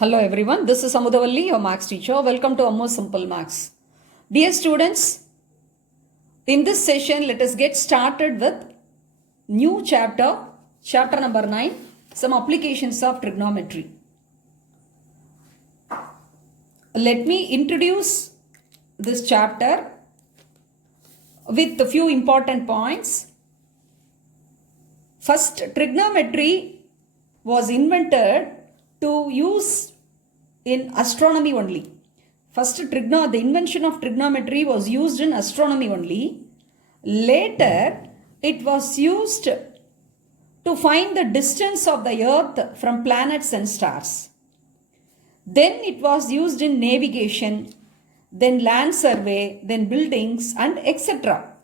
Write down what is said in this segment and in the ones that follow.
Hello everyone, this is Amudavalli, your Maths teacher. Welcome to Ammo Simple Maths. Dear students, in this session, let us get started with new chapter, chapter number 9, some applications of trigonometry. Let me introduce this chapter with a few important points. First, trigonometry was invented to use in astronomy only. First, the invention of trigonometry was used in astronomy only. Later, it was used to find the distance of the earth from planets and stars. Then it was used in navigation, then land survey, then buildings, and etc.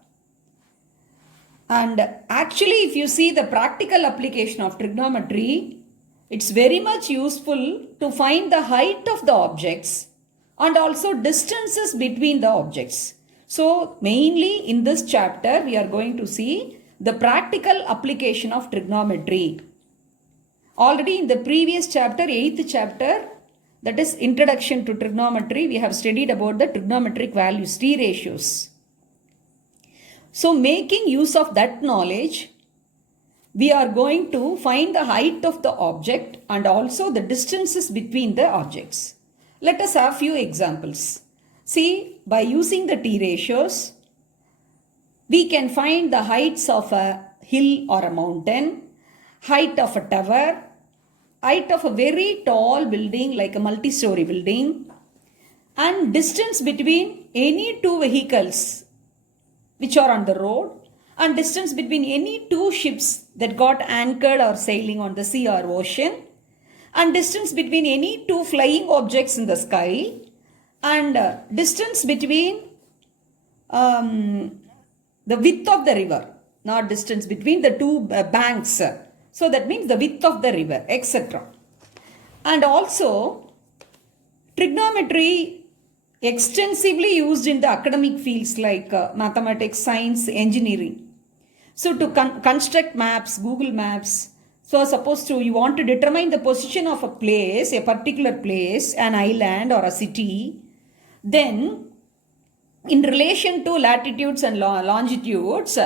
And actually, if you see the practical application of trigonometry, it's very much useful to find the height of the objects and also distances between the objects. So mainly in this chapter, we are going to see the practical application of trigonometry. Already in the previous chapter, 8th chapter, that is Introduction to Trigonometry, we have studied about the trigonometric values, T ratios. So making use of that knowledge, we are going to find the height of the object and also the distances between the objects. Let us have few examples. See, by using the T ratios, we can find the heights of a hill or a mountain, height of a tower, height of a very tall building like a multi-story building, and distance between any two vehicles which are on the road, and distance between any two ships that got anchored or sailing on the sea or ocean, and distance between any two flying objects in the sky, and distance between the width of the river, not distance between the two banks. So that means the width of the river, etc. And also, trigonometry extensively used in the academic fields like mathematics, science, engineering. So to construct maps, Google Maps, so suppose you want to determine the position of a place, a particular place, an island or a city, then in relation to latitudes and longitudes,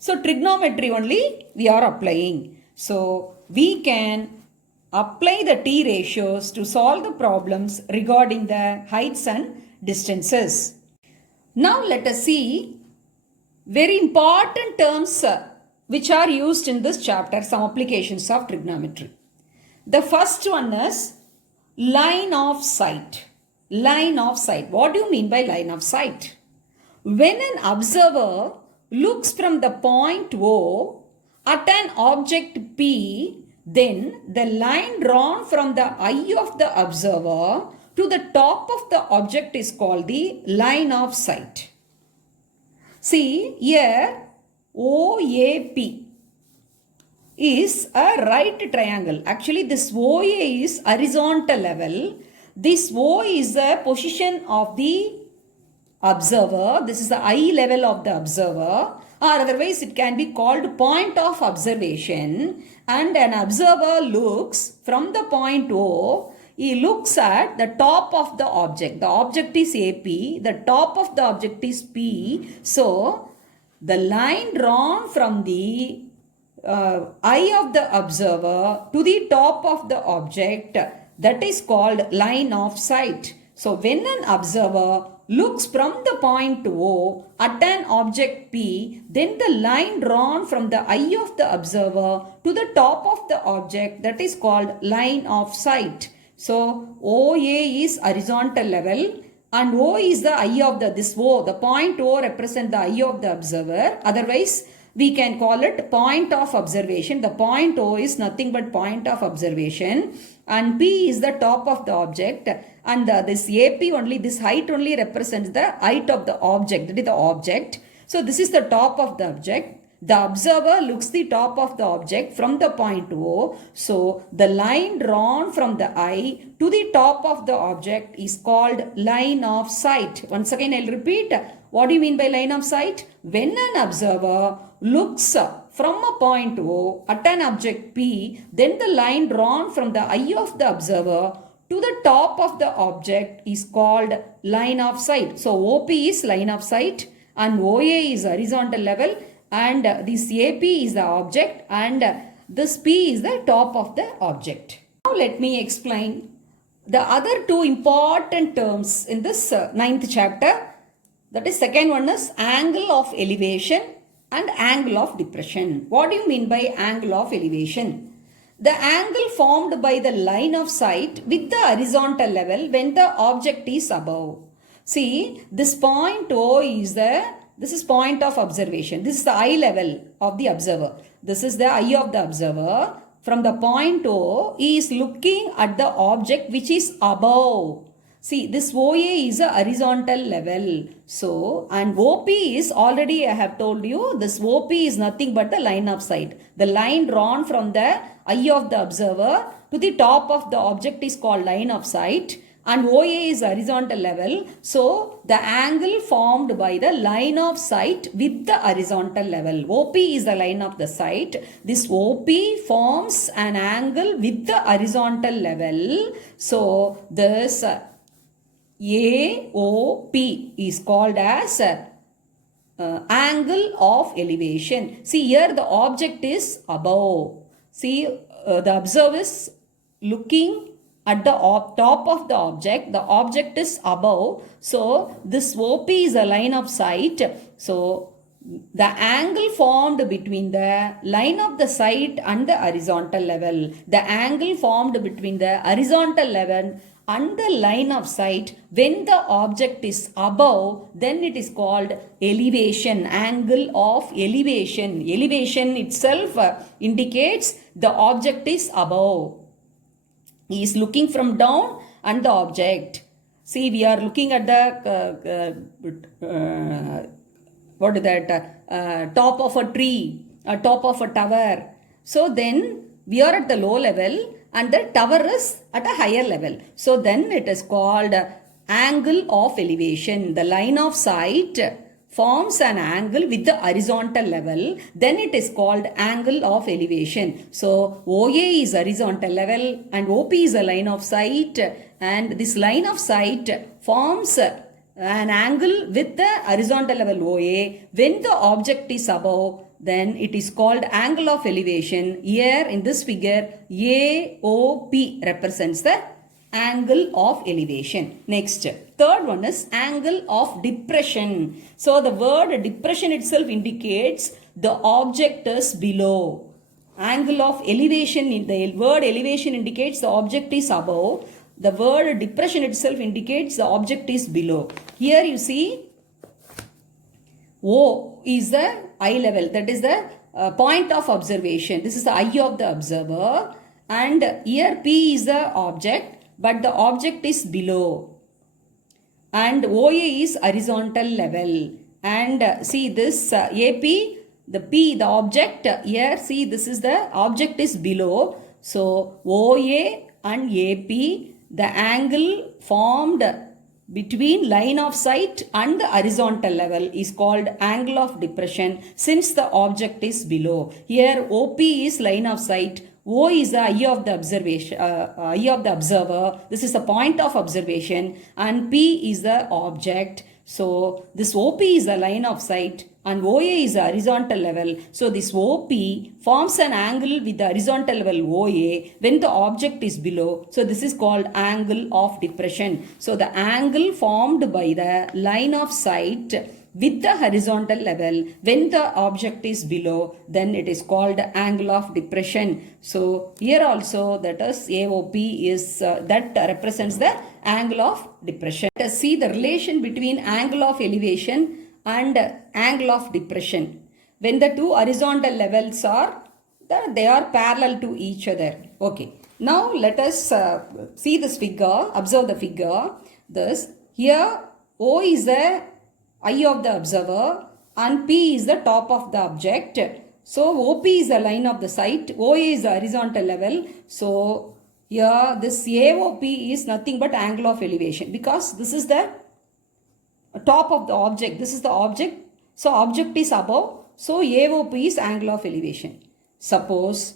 so trigonometry only we are applying. So we can apply the T ratios to solve the problems regarding the heights and distances. Now let us see very important terms which are used in this chapter, some applications of trigonometry. The first one is line of sight. Line of sight. What do you mean by line of sight? When an observer looks from the point O at an object P, then the line drawn from the eye of the observer to the top of the object is called the line of sight. See here, OAP is a right triangle. Actually, this OA is horizontal level. This O is the position of the observer. This is the eye level of the observer. Or otherwise, it can be called point of observation. And an observer looks from the point O. He looks at the top of the object. The object is AP. The top of the object is P. So, the line drawn from the eye of the observer to the top of the object, that is called line of sight. So, when an observer looks from the point O at an object P, then the line drawn from the eye of the observer to the top of the object, that is called line of sight. So, OA is horizontal level and O is the eye of this O. The point O represents the eye of the observer. Otherwise, we can call it point of observation. The point O is nothing but point of observation. And P is the top of the object. And this AP only, this height only represents the height of the object. That is the object. So, this is the top of the object. The observer looks the top of the object from the point O. So, the line drawn from the eye to the top of the object is called line of sight. Once again, I'll repeat. What do you mean by line of sight? When an observer looks from a point O at an object P, then the line drawn from the eye of the observer to the top of the object is called line of sight. So OP is line of sight and OA is horizontal level, and this AP is the object, and this P is the top of the object. Now let me explain the other two important terms in this ninth chapter. That is, second one is angle of elevation and angle of depression. What do you mean by angle of elevation? The angle formed by the line of sight with the horizontal level when the object is above. See, this point O is this is point of observation. This is the eye level of the observer. This is the eye of the observer. From the point O, he is looking at the object which is above. See, this OA is a horizontal level. So, and OP is already, I have told you, this OP is nothing but the line of sight. The line drawn from the eye of the observer to the top of the object is called line of sight. And OA is horizontal level. So, the angle formed by the line of sight with the horizontal level. OP is the line of the sight. This OP forms an angle with the horizontal level. So, this AOP is called as angle of elevation. See, here the object is above. See, the observer is looking at the top of the object is above. So, this OP is a line of sight. So, the angle formed between the line of the sight and the horizontal level. The angle formed between the horizontal level and the line of sight when the object is above, then it is called elevation, angle of elevation. Elevation itself indicates the object is above. He is looking from down and the object. See, we are looking at the top of a tree, top of a tower. So then we are at the low level and the tower is at a higher level. So then it is called angle of elevation. The line of sight forms an angle with the horizontal level, then it is called angle of elevation. So OA is horizontal level and OP is a line of sight, and this line of sight forms an angle with the horizontal level OA. When the object is above, then it is called angle of elevation. Here in this figure, AOP represents the angle of elevation. Next, third one is angle of depression. So the word depression itself indicates the object is below. Angle of elevation, the word elevation indicates the object is above. The word depression itself indicates the object is below. Here you see O is the eye level, that is the point of observation. This is the eye of the observer, and here P is the object, but the object is below, and OA is horizontal level. And see this AP, the P, the object, here see this is the object is below. So OA and AP, the angle formed between line of sight and the horizontal level is called angle of depression, since the object is below. Here OP is line of sight, O is the eye of the observation, eye of the observer. This is the point of observation, and P is the object. So this OP is the line of sight and OA is the horizontal level. So this OP forms an angle with the horizontal level OA when the object is below. So this is called angle of depression. So the angle formed by the line of sight with the horizontal level when the object is below, then it is called angle of depression. So here also, that is AOP is that represents the angle of depression. Let us see the relation between angle of elevation and angle of depression. When the two horizontal levels are, they are parallel to each other. Okay. Now let us see this figure, observe the figure. Thus here O is the eye of the observer and P is the top of the object. So OP is the line of the sight, OA is the horizontal level. So here this AOP is nothing but angle of elevation, because this is the top of the object. This is the object. So object is above. So AOP is angle of elevation. Suppose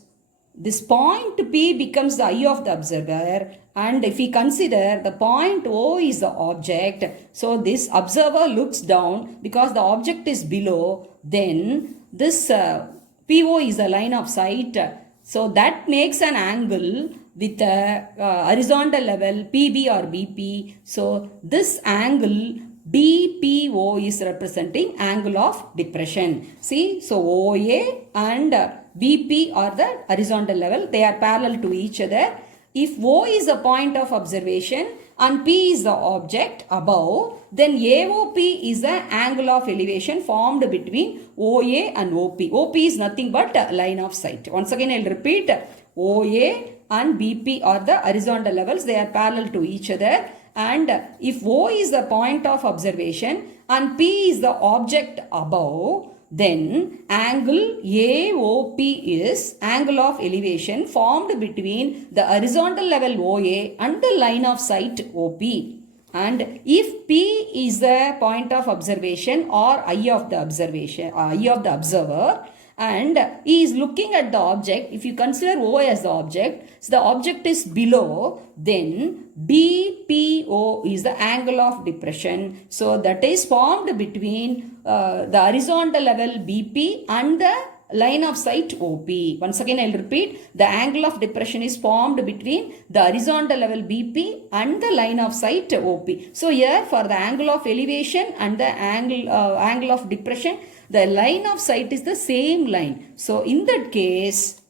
this point P becomes the eye of the observer, and if we consider the point O is the object, so this observer looks down because the object is below, then this PO is a line of sight, so that makes an angle with a horizontal level PB or BP. So this angle DPO is representing angle of depression. See, so OA and BP are the horizontal level, they are parallel to each other. If O is a point of observation and P is the object above, then AOP is the angle of elevation formed between OA and OP. OP is nothing but a line of sight. Once again, I will repeat, OA and BP are the horizontal levels, they are parallel to each other. And if O is the point of observation and P is the object above, then angle AOP is angle of elevation formed between the horizontal level OA and the line of sight OP. And if P is the point of observation or eye of the observer, and he is looking at the object, if you consider O as the object, so the object is below, then DPO is the angle of depression. So that is formed between the horizontal level BP and the line of sight OP. Once again, I will repeat, the angle of depression is formed between the horizontal level BP and the line of sight OP. So here for the angle of elevation and the angle of depression, the line of sight is the same line. So in that case,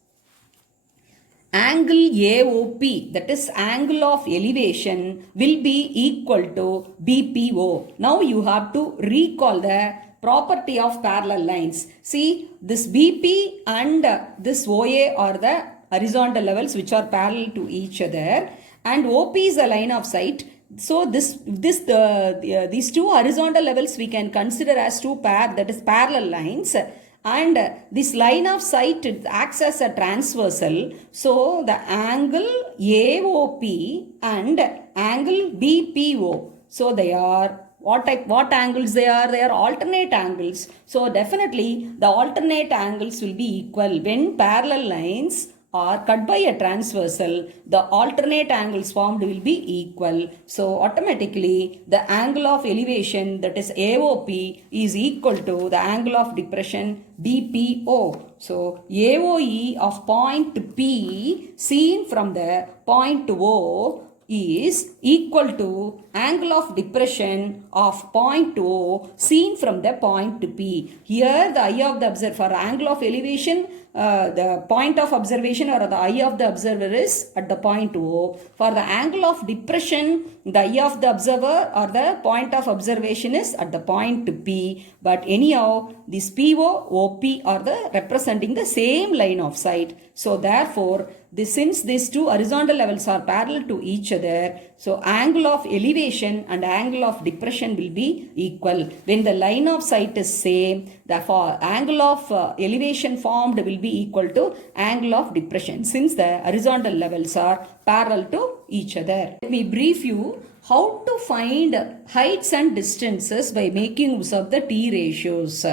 angle AOP, that is angle of elevation, will be equal to BPO. Now you have to recall the property of parallel lines. See, this BP and this OA are the horizontal levels which are parallel to each other, and OP is a line of sight. So these two horizontal levels we can consider as two parallel lines, and this line of sight acts as a transversal. So the angle AOP and angle BPO, so they are what angles they are? They are alternate angles. So definitely the alternate angles will be equal. When parallel lines are cut by a transversal, the alternate angles formed will be equal. So automatically the angle of elevation, that is AOP, is equal to the angle of depression DPO. So AOE of point P seen from the point O is equal to angle of depression of point O seen from the point P. Here the eye of the observer, for angle of elevation, the point of observation or the eye of the observer is at the point O. For the angle of depression, the eye of the observer or the point of observation is at the point P. But anyhow, this PO, OP are the representing the same line of sight. So therefore, since these two horizontal levels are parallel to each other, so angle of elevation and angle of depression will be equal. When the line of sight is same, therefore angle of elevation formed will be equal to angle of depression, since the horizontal levels are parallel to each other. Let me brief you how to find heights and distances by making use of the T ratios.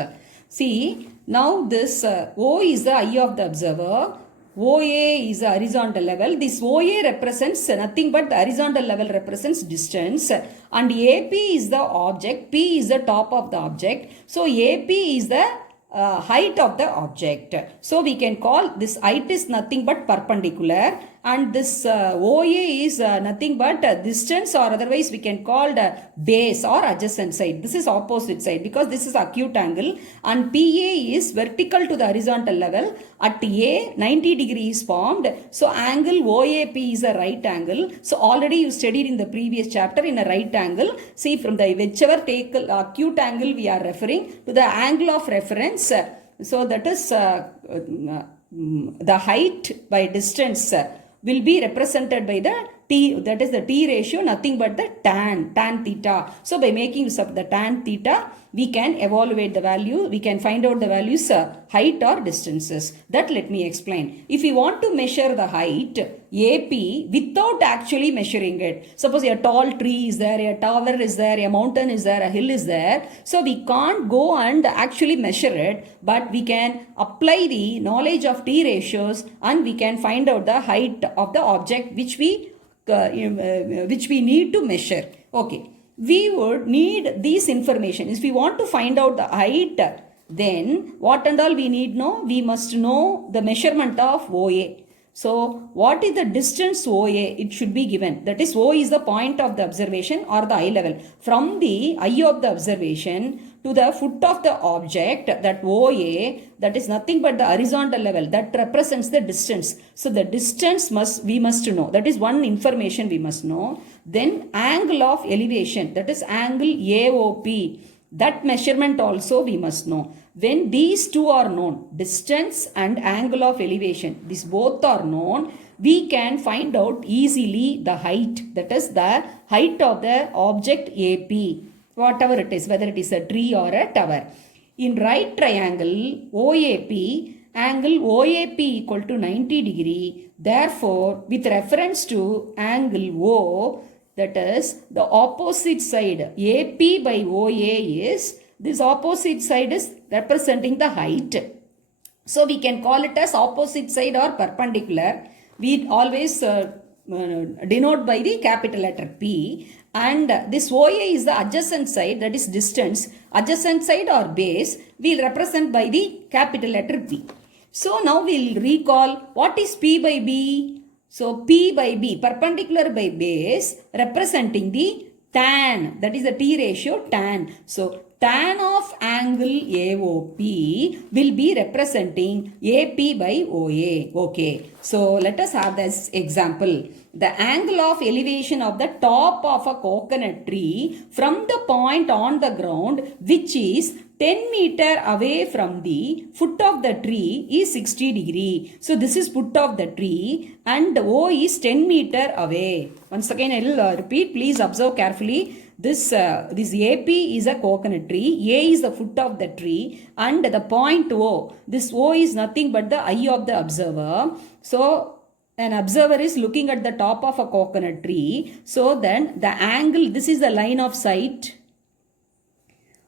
See, now this O is the eye of the observer, OA is a horizontal level. This OA represents nothing but the horizontal level represents distance, and AP is the object, P is the top of the object. So AP is the height of the object. So we can call this height is nothing but perpendicular, and this OA is nothing but distance, or otherwise we can call the base or adjacent side. This is opposite side because this is acute angle, and PA is vertical to the horizontal level. At A, 90 degrees formed. So angle OAP is a right angle. So already you studied in the previous chapter in a right angle. See, from the whichever take acute angle we are referring to the angle of reference. So that is the height by distance will be represented by the T, that is the T ratio, nothing but the tan theta. So by making use of the tan theta, we can evaluate the value, we can find out the values, height or distances. That let me explain. If we want to measure the height, AP, without actually measuring it, suppose a tall tree is there, a tower is there, a mountain is there, a hill is there, so we can't go and actually measure it, but we can apply the knowledge of T ratios and we can find out the height of the object which we need to measure. Okay, we would need this information. If we want to find out the height, then what and all we need know? We must know the measurement of OA. So what is the distance OA? It should be given. That is, O is the point of the observation or the eye level. From the eye of the observation to the foot of the object, that OA, that is nothing but the horizontal level, that represents the distance. So the distance we must know. That is one information we must know. Then angle of elevation, that is angle AOP. That measurement also we must know. When these two are known, distance and angle of elevation, these both are known, we can find out easily the height, that is the height of the object AP, whatever it is, whether it is a tree or a tower. In right triangle, OAP, angle OAP equal to 90 degree. Therefore, with reference to angle O, that is the opposite side, AP by OA is, this opposite side is representing the height. So we can call it as opposite side or perpendicular. We always denote by the capital letter P. And this OA is the adjacent side, that is distance. Adjacent side or base we'll represent by the capital letter P. So now we'll recall what is P by B. So P by B, perpendicular by base, representing the tan, that is the T ratio tan. So tan of angle AOP will be representing AP by OA. Okay, so let us have this example. The angle of elevation of the top of a coconut tree from the point on the ground which is 10 meter away from the foot of the tree is 60 degree. So this is foot of the tree and O is 10 meter away. Once again I will repeat, please observe carefully. This AP is a coconut tree, A is the foot of the tree and the point O, this O is nothing but the eye of the observer. So an observer is looking at the top of a coconut tree. So then the angle, this is the line of sight.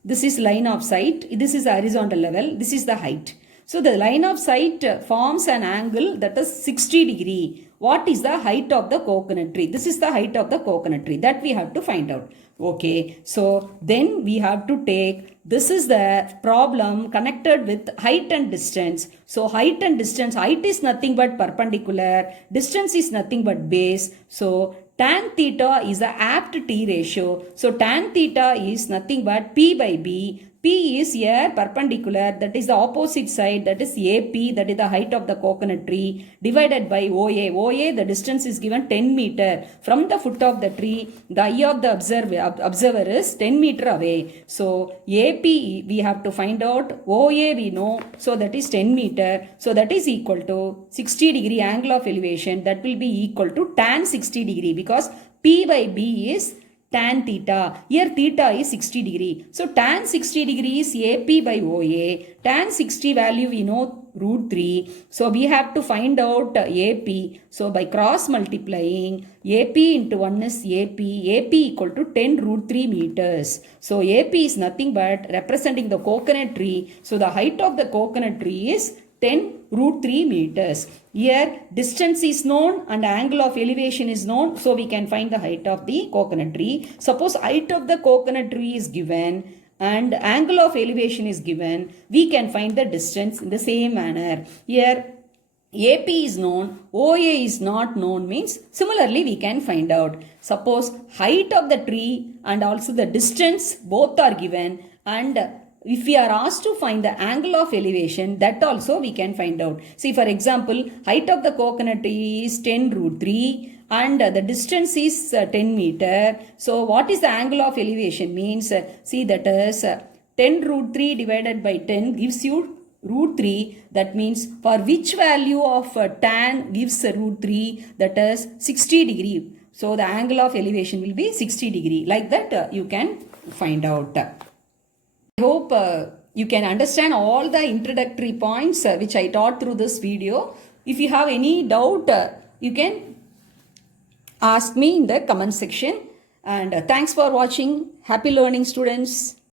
This is line of sight. This is the horizontal level. This is the height. So the line of sight forms an angle that is 60 degree. What is the height of the coconut tree? This is the height of the coconut tree that we have to find out. Okay. So then we have to take, this is the problem connected with height and distance. So height and distance, height is nothing but perpendicular. Distance is nothing but base. So tan theta is the apt T ratio. So tan theta is nothing but P by B. P is here perpendicular, that is the opposite side, that is AP, that is the height of the coconut tree, divided by OA. OA, the distance is given 10 meter. From the foot of the tree, the eye of the observer is 10 meter away. So AP we have to find out, OA we know, so that is 10 meter. So that is equal to 60 degree angle of elevation, that will be equal to tan 60 degree because P by B is tan theta. Here theta is 60 degree. So tan 60 degree is AP by OA. Tan 60 value we know root 3. So we have to find out AP. So by cross multiplying, AP into 1 is AP. AP equal to 10 root 3 meters. So AP is nothing but representing the coconut tree. So the height of the coconut tree is 10 root 3 meters. Here distance is known and angle of elevation is known. So we can find the height of the coconut tree. Suppose height of the coconut tree is given and angle of elevation is given. We can find the distance in the same manner. Here AP is known, OA is not known means similarly we can find out. Suppose height of the tree and also the distance both are given, and if we are asked to find the angle of elevation, that also we can find out. See, for example, height of the coconut tree is 10 root 3 and the distance is 10 meter. So what is the angle of elevation means? See, that is 10 root 3 divided by 10 gives you root 3. That means for which value of tan gives root 3, that is 60 degree. So the angle of elevation will be 60 degree. Like that you can find out. I hope you can understand all the introductory points which I taught through this video. If you have any doubt, you can ask me in the comment section. And thanks for watching. Happy learning, students.